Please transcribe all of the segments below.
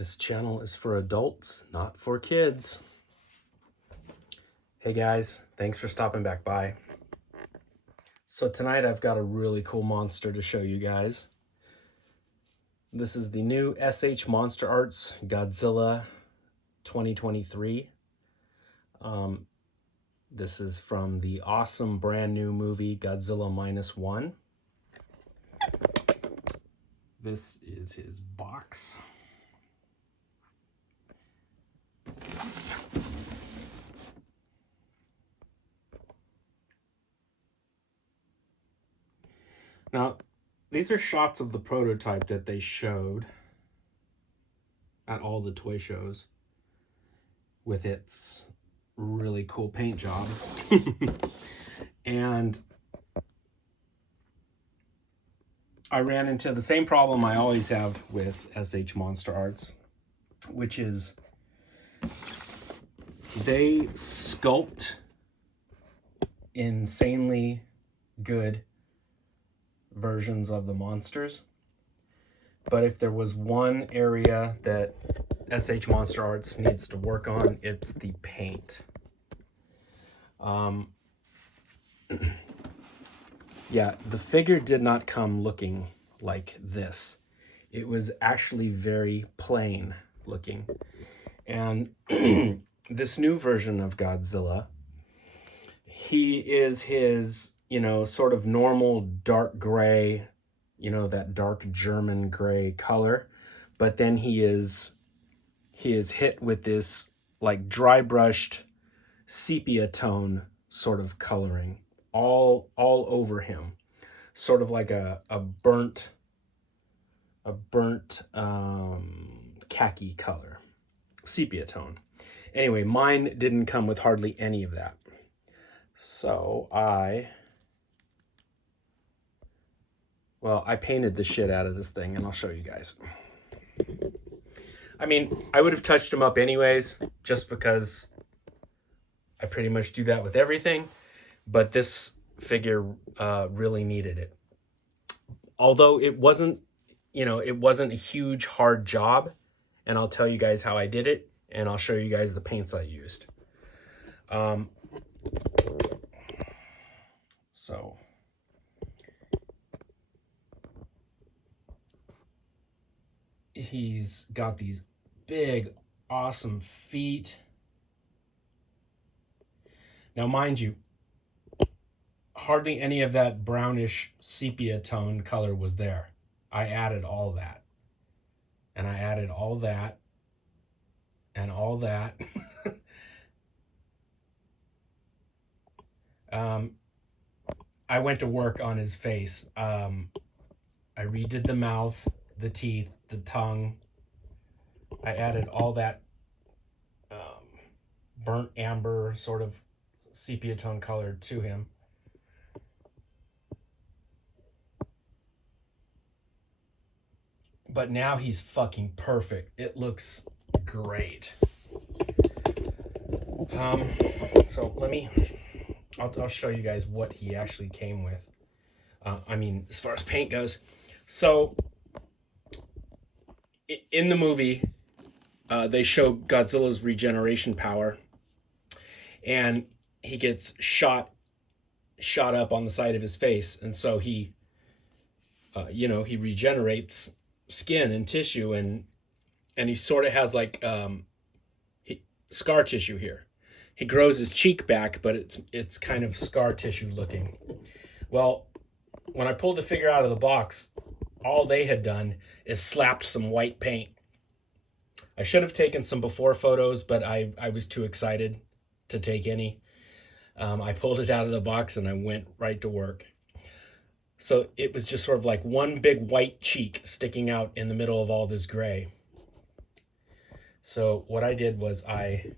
This channel is for adults, not for kids. Hey guys, thanks for stopping back by. So tonight I've got a really cool monster to show you guys. This is the new S.H.Monsterarts Godzilla 2023. This is from the awesome brand new movie Godzilla -1. This is his box. Now, these are shots of the prototype that they showed at all the toy shows with its really cool paint job. And I ran into the same problem I always have with S.H.Monsterarts, which is they sculpt insanely good versions of the monsters, but if there was one area that S.H.Monsterarts needs to work on, it's the paint. Yeah, the figure did not come looking like this. It was actually very plain looking. And this new version of Godzilla, he is his, sort of normal dark gray, that dark German gray color. But then he is hit with this like dry brushed sepia tone sort of coloring all over him, sort of like a burnt khaki color, sepia tone. Anyway, mine didn't come with hardly any of that. So I painted the shit out of this thing, and I'll show you guys. I mean, I would have touched them up anyways, just because I pretty much do that with everything, but this figure really needed it. Although it wasn't, it wasn't a huge, hard job, and I'll tell you guys how I did it, and I'll show you guys the paints I used. So he's got these big, awesome feet. Now, mind you, hardly any of that brownish sepia tone color was there. I added all that. And I added all that. And all that. I went to work on his face. I redid the mouth, the teeth, the tongue. I added all that burnt amber sort of sepia tone color to him. But now he's fucking perfect. It looks great. So I'll show you guys what he actually came with. I mean, as far as paint goes. So in the movie, they show Godzilla's regeneration power, and he gets shot up on the side of his face, and so he he regenerates skin and tissue, and he sort of has like scar tissue here. He grows his cheek back, but it's kind of scar tissue looking. Well, when I pulled the figure out of the box, all they had done is slapped some white paint. I should have taken some before photos, but I was too excited to take any. I pulled it out of the box and I went right to work. So it was just sort of like one big white cheek sticking out in the middle of all this gray. So what I did was I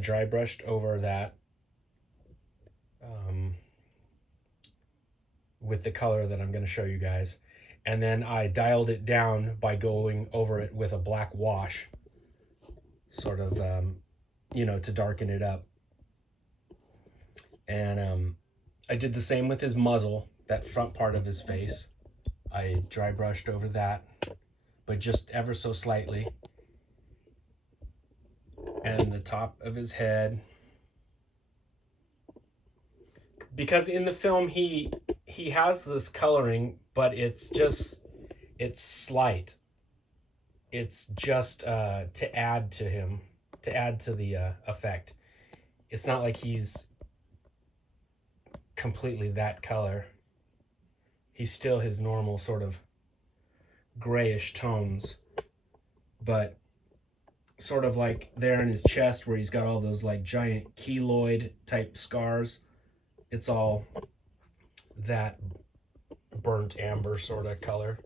dry brushed over that with the color that I'm going to show you guys. And then I dialed it down by going over it with a black wash, sort of, to darken it up. And I did the same with his muzzle, that front part of his face. I dry brushed over that but just ever so slightly. And the top of his head. Because in the film he has this coloring, but it's slight. It's just to add to him, to add to the effect. It's not like he's completely that color. He's still his normal sort of grayish tones, but sort of like there in his chest where he's got all those like giant keloid type scars. It's all that burnt amber sort of color.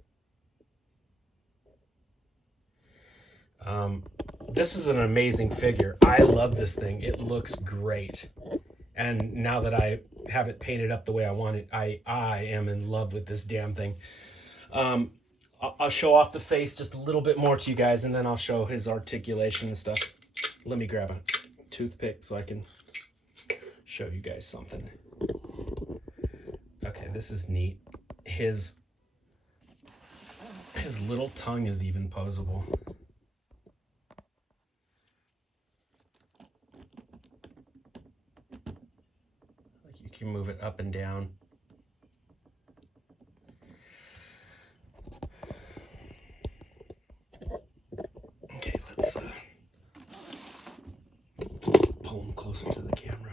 This is an amazing figure. I love this thing. It looks great. And now that I have it painted up the way I want it, I am in love with this damn thing. I'll show off the face just a little bit more to you guys, and then I'll show his articulation and stuff. Let me grab a toothpick so I can show you guys something. Okay, this is neat. His little tongue is even posable. Like you can move it up and down. Okay, let's pull him closer to the camera.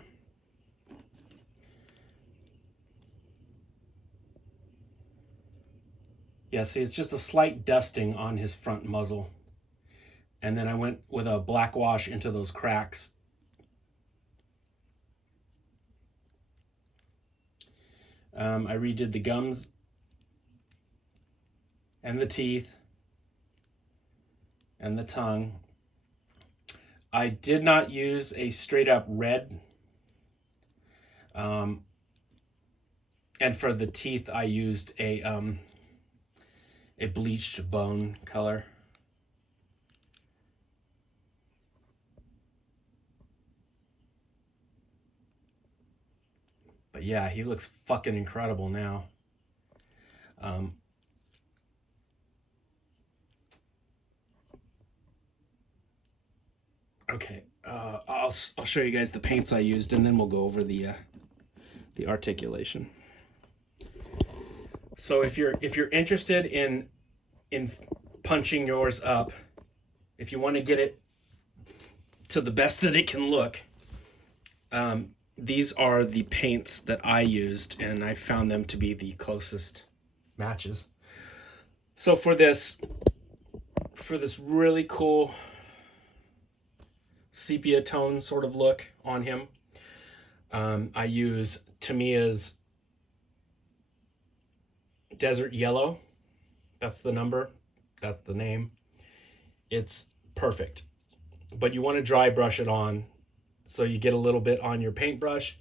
Yeah, see, it's just a slight dusting on his front muzzle. And then I went with a black wash into those cracks. I redid the gums and the teeth and the tongue. I did not use a straight up red. And for the teeth, I used a bleached bone color. But yeah, he looks fucking incredible now. Okay, I'll show you guys the paints I used, and then we'll go over the articulation. So if you're interested in punching yours up, if you want to get it to the best that it can look, these are the paints that I used, and I found them to be the closest matches. So for this really cool sepia tone sort of look on him, I use Tamiya's Desert Yellow. That's the number. That's the name. It's perfect. But you want to dry brush it on. So you get a little bit on your paintbrush.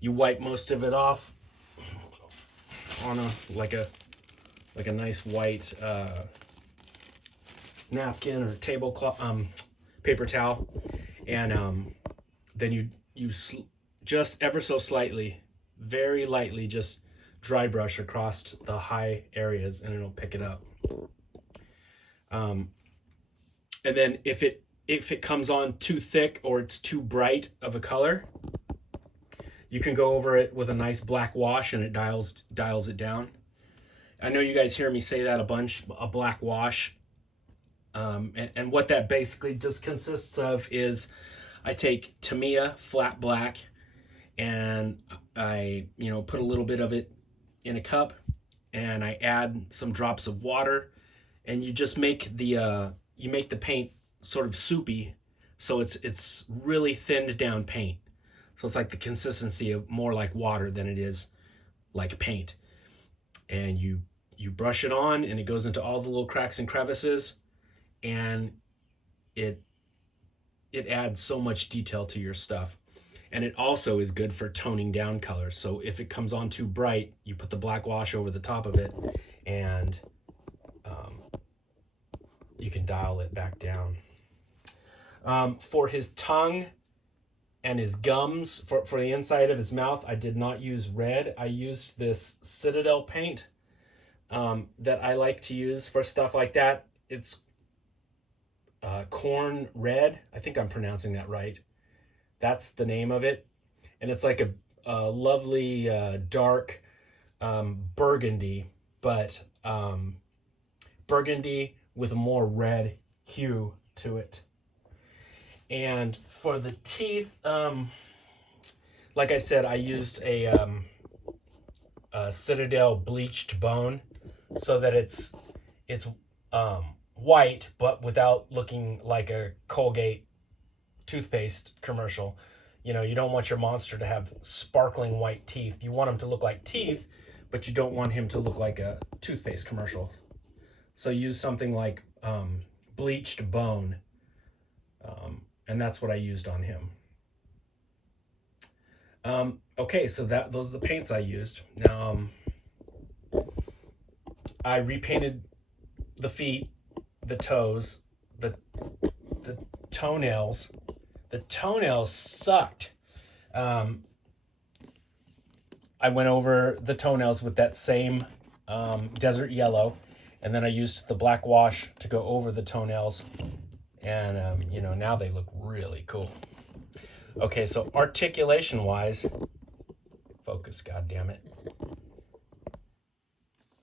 You wipe most of it off on like a nice white napkin or tablecloth, paper towel, and then you just ever so slightly, very lightly, just dry brush across the high areas, and it'll pick it up. And then if it comes on too thick or it's too bright of a color, you can go over it with a nice black wash, and it dials it down. I know you guys hear me say that a bunch, a black wash. And what that basically just consists of is I take Tamiya flat black, and I put a little bit of it in a cup, and I add some drops of water, and you just make the paint sort of soupy, so it's really thinned down paint. So it's like the consistency of more like water than it is like paint. And you brush it on, and it goes into all the little cracks and crevices, and it adds so much detail to your stuff. And it also is good for toning down colors. So if it comes on too bright, you put the black wash over the top of it, and you can dial it back down. For his tongue and his gums, for the inside of his mouth, I did not use red. I used this Citadel paint that I like to use for stuff like that. it's corn red. I think I'm pronouncing that right. That's the name of it, and it's like a lovely dark burgundy, but burgundy with a more red hue to it. And for the teeth, like I said, I used a Citadel bleached bone so that it's white, but without looking like a Colgate toothpaste commercial. You know, you don't want your monster to have sparkling white teeth. You want him to look like teeth, but you don't want him to look like a toothpaste commercial. So use something like bleached bone, and that's what I used on him. Okay, so those are the paints I used. Now, I repainted the feet, the toes, the toenails. The toenails sucked. I went over the toenails with that same desert yellow, and then I used the black wash to go over the toenails, and you know, now they look really cool. Okay, so articulation wise, focus, god damn it.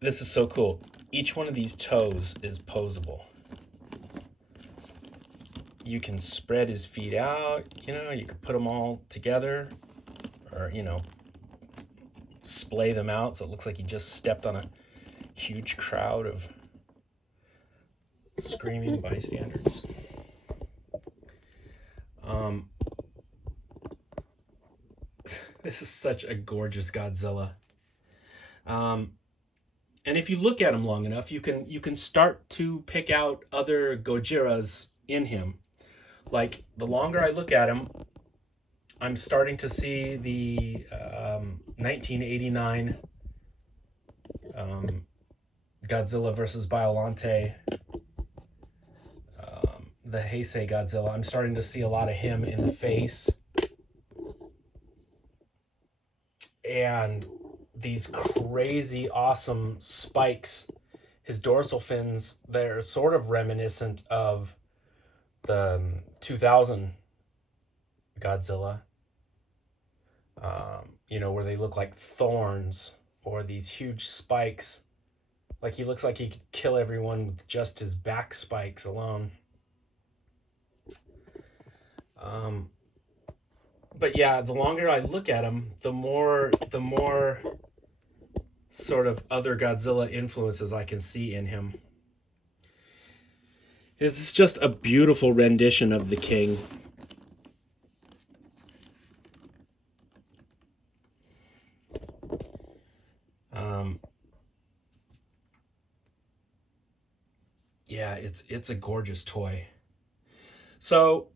This is so cool. Each one of these toes is posable. You can spread his feet out, you know, you can put them all together, or, you know, splay them out so it looks like he just stepped on a huge crowd of screaming bystanders. This is such a gorgeous Godzilla. And if you look at him long enough, you can start to pick out other Gojiras in him. Like, the longer I look at him, I'm starting to see the 1989 Godzilla versus Biollante, the Heisei Godzilla. I'm starting to see a lot of him in the face. And these crazy awesome spikes. His dorsal fins, they're sort of reminiscent of the 2000 Godzilla. You know, where they look like thorns or these huge spikes. Like, he looks like he could kill everyone with just his back spikes alone. But yeah, the longer I look at him, the more sort of other Godzilla influences I can see in him. It's just a beautiful rendition of the king. Yeah, it's a gorgeous toy. So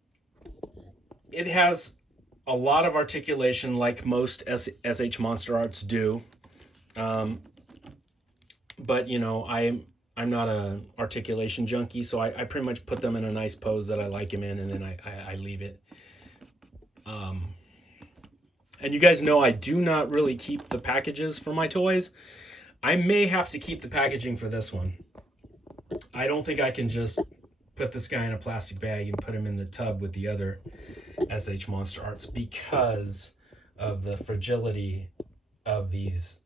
it has a lot of articulation, like most S.H.Monsterarts do. But you know, I'm not a articulation junkie, so I pretty much put them in a nice pose that I like him in, and then I leave it. And you guys know I do not really keep the packages for my toys. I may have to keep the packaging for this one. I don't think I can just put this guy in a plastic bag and put him in the tub with the other S.H.Monsterarts because of the fragility of these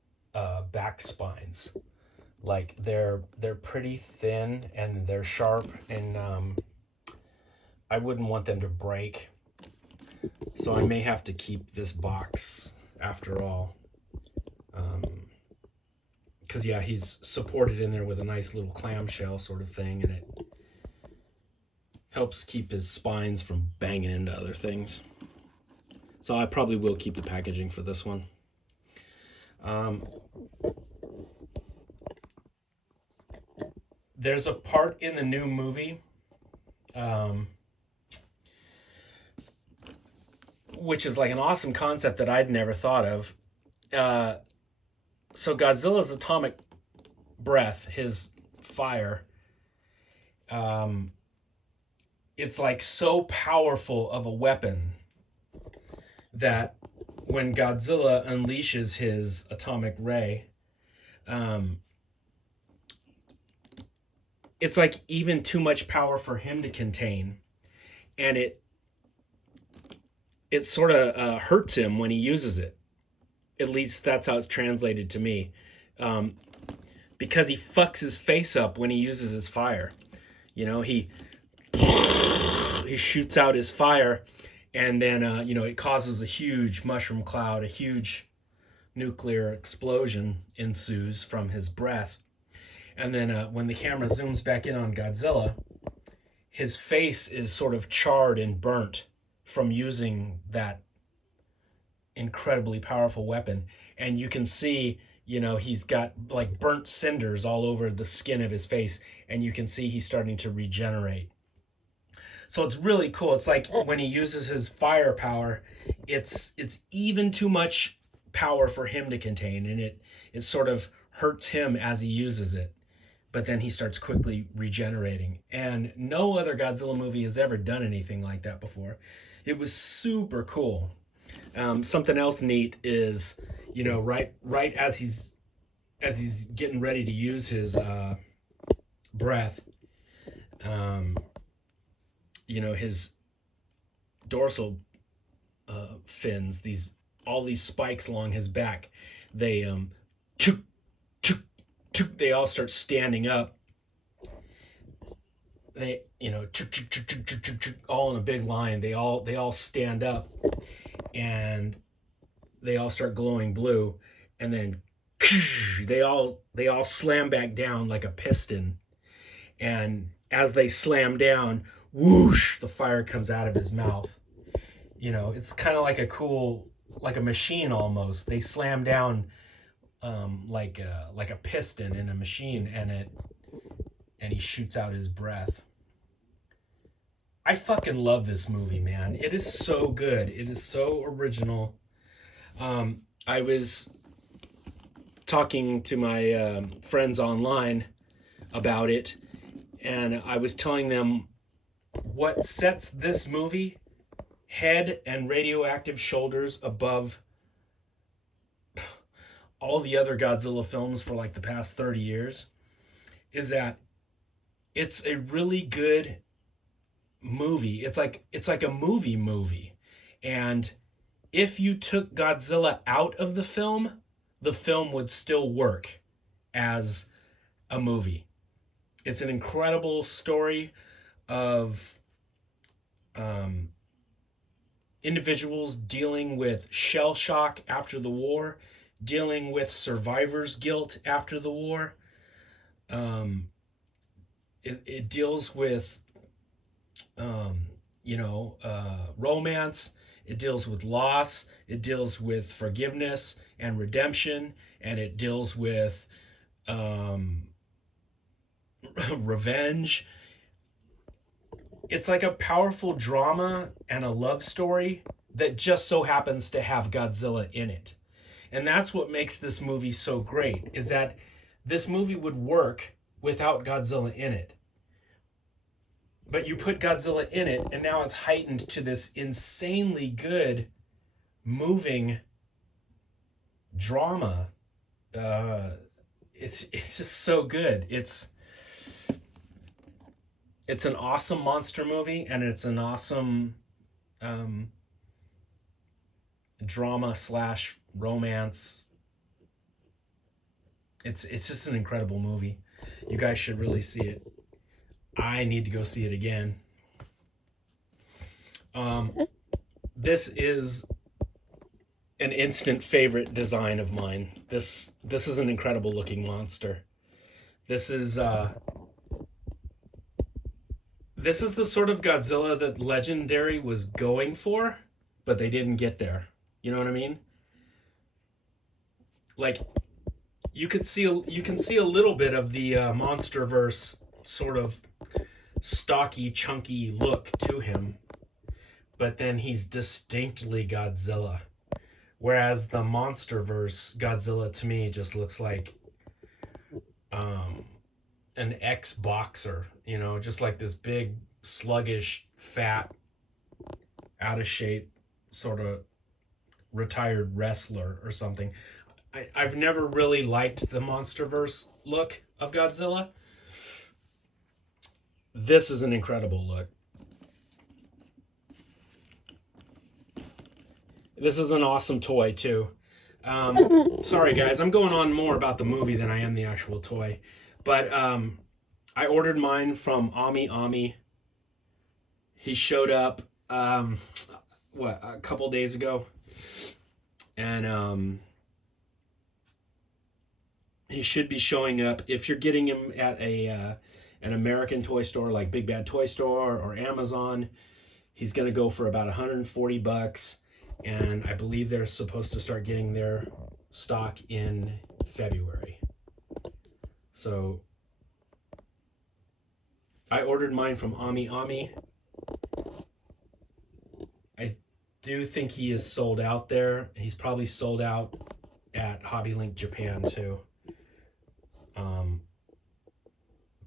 back spines. Like, they're pretty thin and they're sharp, and I wouldn't want them to break. So I may have to keep this box after all. Because yeah, he's supported in there with a nice little clamshell sort of thing, and it helps keep his spines from banging into other things. So I probably will keep the packaging for this one. There's a part in the new movie which is like an awesome concept that I'd never thought of. So Godzilla's atomic breath, his fire, it's like so powerful of a weapon that when Godzilla unleashes his atomic ray, it's like even too much power for him to contain, and it sort of hurts him when he uses it. At least that's how it's translated to me, um, because he fucks his face up when he uses his fire. You know, he shoots out his fire, and then it causes a huge mushroom cloud, a huge nuclear explosion ensues from his breath. And then when the camera zooms back in on Godzilla, his face is sort of charred and burnt from using that incredibly powerful weapon. And you can see, he's got like burnt cinders all over the skin of his face, and you can see he's starting to regenerate. So it's really cool. It's like when he uses his firepower, it's even too much power for him to contain, and it sort of hurts him as he uses it. But then he starts quickly regenerating. And no other Godzilla movie has ever done anything like that before. It was super cool. Something else neat is, right as he's getting ready to use his breath, his dorsal fins, all these spikes along his back, they chook, chook, chook, they all start standing up. They chook, chook, chook, chook, chook, chook, chook, all in a big line. They all stand up, and they all start glowing blue, and then they all slam back down like a piston. And as they slam down, whoosh, the fire comes out of his mouth. It's kind of like like a machine almost. They slam down like a piston in a machine, and he shoots out his breath. I fucking love this movie, man. It is so good. It is so original. I was talking to my friends online about it, and I was telling them what sets this movie head and radioactive shoulders above all the other Godzilla films for like the past 30 years is that it's a really good movie. It's like a movie. And if you took Godzilla out of the film would still work as a movie. It's an incredible story of individuals dealing with shell shock after the war, dealing with survivor's guilt after the war. It deals with, romance. It deals with loss. It deals with forgiveness and redemption, and it deals with revenge. It's like a powerful drama and a love story that just so happens to have Godzilla in it. And that's what makes this movie so great, is that this movie would work without Godzilla in it. But you put Godzilla in it, and now it's heightened to this insanely good, moving drama. It's just so good. It's an awesome monster movie, and it's an awesome drama / romance. It's just an incredible movie. You guys should really see it. I need to go see it again. This is an instant favorite design of mine. This is an incredible looking monster. This is the sort of Godzilla that Legendary was going for, but they didn't get there. You know what I mean? Like, you can see a little bit of the MonsterVerse sort of stocky, chunky look to him, but then he's distinctly Godzilla. Whereas the MonsterVerse Godzilla to me just looks like an ex-boxer, just like this big, sluggish, fat, out of shape, sort of retired wrestler or something. I've never really liked the MonsterVerse look of Godzilla. This is an incredible look. This is an awesome toy too. Sorry guys, I'm going on more about the movie than I am the actual toy. But I ordered mine from Ami Ami. He showed up a couple days ago. And he should be showing up if you're getting him at an American toy store like Big Bad Toy Store or Amazon. He's going to go for about $140, and I believe they're supposed to start getting their stock in February. So I ordered mine from Ami Ami. I do think he is sold out there. He's probably sold out at Hobby Link Japan too.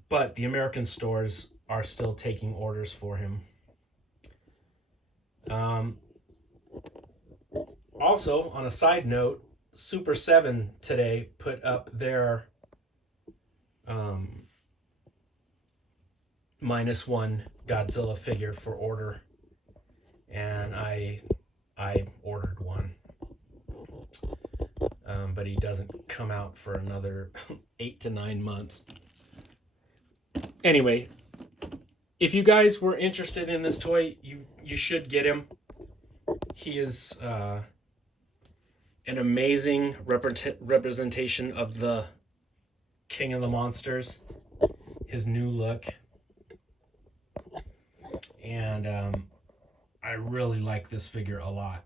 But the American stores are still taking orders for him. Also, on a side note, Super 7 today put up their -1 Godzilla figure for order, and I ordered one. But he doesn't come out for another 8 to 9 months. Anyway, if you guys were interested in this toy, you should get him. He is an amazing representation of the King of the Monsters. His new look. And I really like this figure a lot.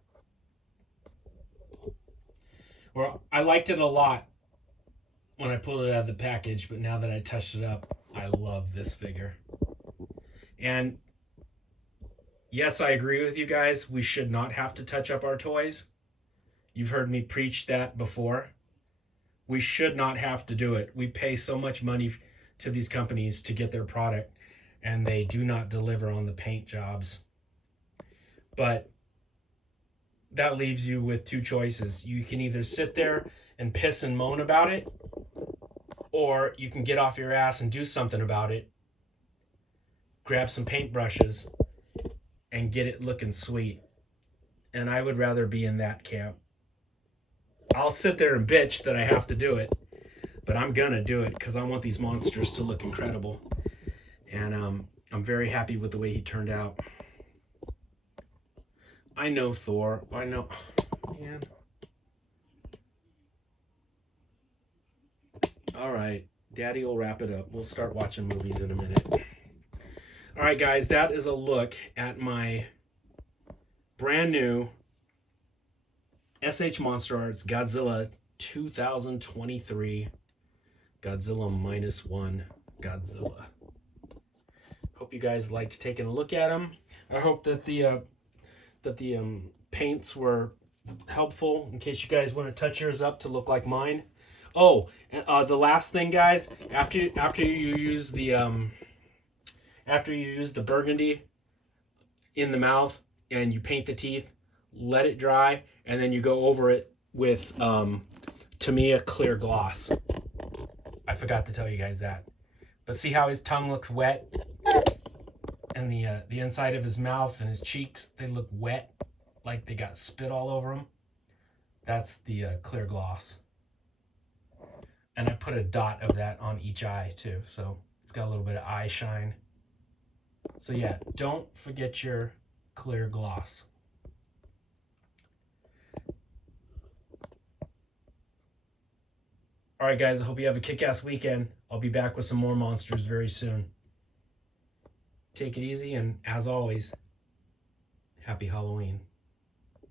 Well, I liked it a lot when I pulled it out of the package, but now that I touched it up, I love this figure. And yes, I agree with you guys. We should not have to touch up our toys. You've heard me preach that before. We should not have to do it. We pay so much money to these companies to get their product, and they do not deliver on the paint jobs. But that leaves you with two choices. You can either sit there and piss and moan about it, or you can get off your ass and do something about it. Grab some paintbrushes and get it looking sweet. And I would rather be in that camp. I'll sit there and bitch that I have to do it, but I'm gonna do it because I want these monsters to look incredible. And I'm very happy with the way he turned out. I know Thor. I know, man. All right, Daddy will wrap it up. We'll start watching movies in a minute. All right, guys, that is a look at my brand new S.H.Monsterarts Godzilla 2023 Godzilla -1 Godzilla. Hope you guys liked taking a look at them. I hope that the paints were helpful in case you guys want to touch yours up to look like mine. Oh, the last thing, guys, after you use the burgundy in the mouth and you paint the teeth, let it dry, and then you go over it with Tamiya clear gloss. I forgot to tell you guys that. But see how his tongue looks wet? And the inside of his mouth and his cheeks, they look wet, like they got spit all over them. That's the clear gloss. And I put a dot of that on each eye too, so it's got a little bit of eye shine. So yeah, don't forget your clear gloss. All right, guys, I hope you have a kick-ass weekend. I'll be back with some more monsters very soon. Take it easy, and as always, happy Halloween.